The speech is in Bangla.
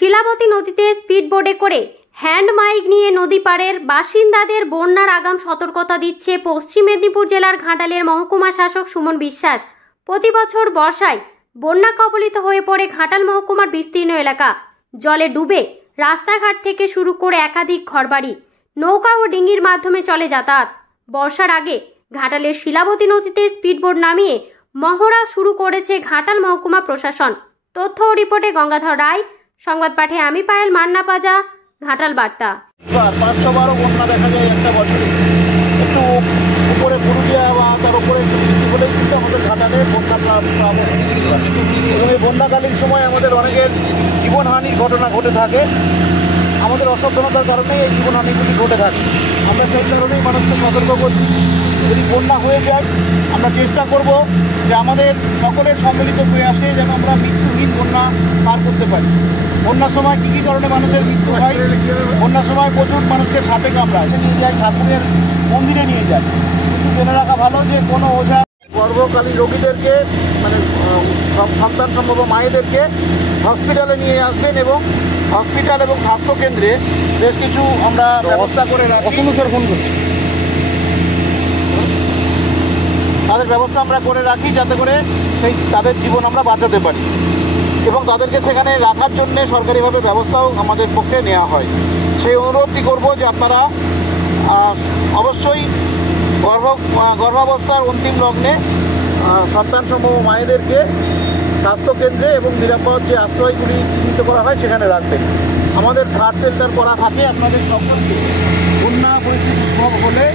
শিলাবতী নদীতে স্পিডবোটে করে হ্যান্ড মাইক নিয়ে নদী পাড়ের বাসিন্দাদের বন্যার আগাম সতর্কতা দিচ্ছে পশ্চিম মেদিনীপুর জেলার ঘাটালের মহকুমা শাসক সুমন বিশ্বাস। প্রতি বছর বর্ষায় বন্যা কবলিত হয়ে পড়ে ঘাটাল মহকুমার বিস্তীর্ণ এলাকা। জলে ডুবে রাস্তাঘাট থেকে শুরু করে একাধিক ঘরবাড়ি, নৌকা ও ডিঙির মাধ্যমে চলে যাতায়াত। বর্ষার আগে ঘাটালের শিলাবতী নদীতে স্পিডবোট নামিয়ে মহড়া শুরু করেছে ঘাটাল মহকুমা প্রশাসন। তথ্য ও রিপোর্টে গঙ্গাধর রায়, সংবাদ পাঠে আমি পায়েল মান্না পাজা, ঘাটাল বার্তা। 512 বন্যা দেখা যায় একটা বছরে। একটু উপরে পুরুলিয়া বা তার উপরে একটু বৃষ্টি হলেই কিন্তু আমাদের ঘাটালে বন্যা এবং এই বন্যাকালীন সময় আমাদের অনেকের জীবনহানির ঘটনা ঘটে থাকে। আমাদের অসাবধানতার কারণে এই জীবনহানিগুলি ঘটে থাকে। আমরা সেই কারণেই মানুষকে সতর্ক করছি, যদি বন্যা হয়ে যায় আমরা চেষ্টা করব যে আমাদের সকলের সম্মিলিত প্রয়াসে যেন আমরা মৃত্যুহীন বন্যা পার করতে পারি। বন্যার সময় কী কী কারণে মানুষের মৃত্যু হয়? বন্যার সময় প্রচুর মানুষকে সাপে কামড়ায়, নিয়ে যায় ঠাকুরের মন্দিরে নিয়ে যায়। কিন্তু জেনে রাখা ভালো যে কোনো ওঝা গর্ভকালীন রোগীদেরকে মানে সন্তান সম্ভব মায়েদেরকে হসপিটালে নিয়ে আসবেন এবং হসপিটাল এবং স্বাস্থ্যকেন্দ্রে বেশ কিছু আমরা ব্যবস্থা করে রাখি। ফোন করছি, তাদের ব্যবস্থা আমরা করে রাখি যাতে করে তাদের জীবন আমরা বাঁচাতে পারি এবং তাদেরকে সেখানে রাখার জন্য সরকারিভাবে ব্যবস্থাও আমাদের পক্ষে নেওয়া হয়। সেই অনুরোধটি করব যে আপনারা অবশ্যই গর্ভাবস্থার অন্তিম লগ্নে সন্তান সম্ভব মায়েদেরকে স্বাস্থ্যকেন্দ্রে এবং নিরাপদ যে আশ্রয়গুলি চিহ্নিত করা হয় সেখানে রাখবেন। আমাদের ঘাট শেল্টার করা থাকে আপনাদের সকলকে বন্যা পরিস্থিতি উদ্ভব হলে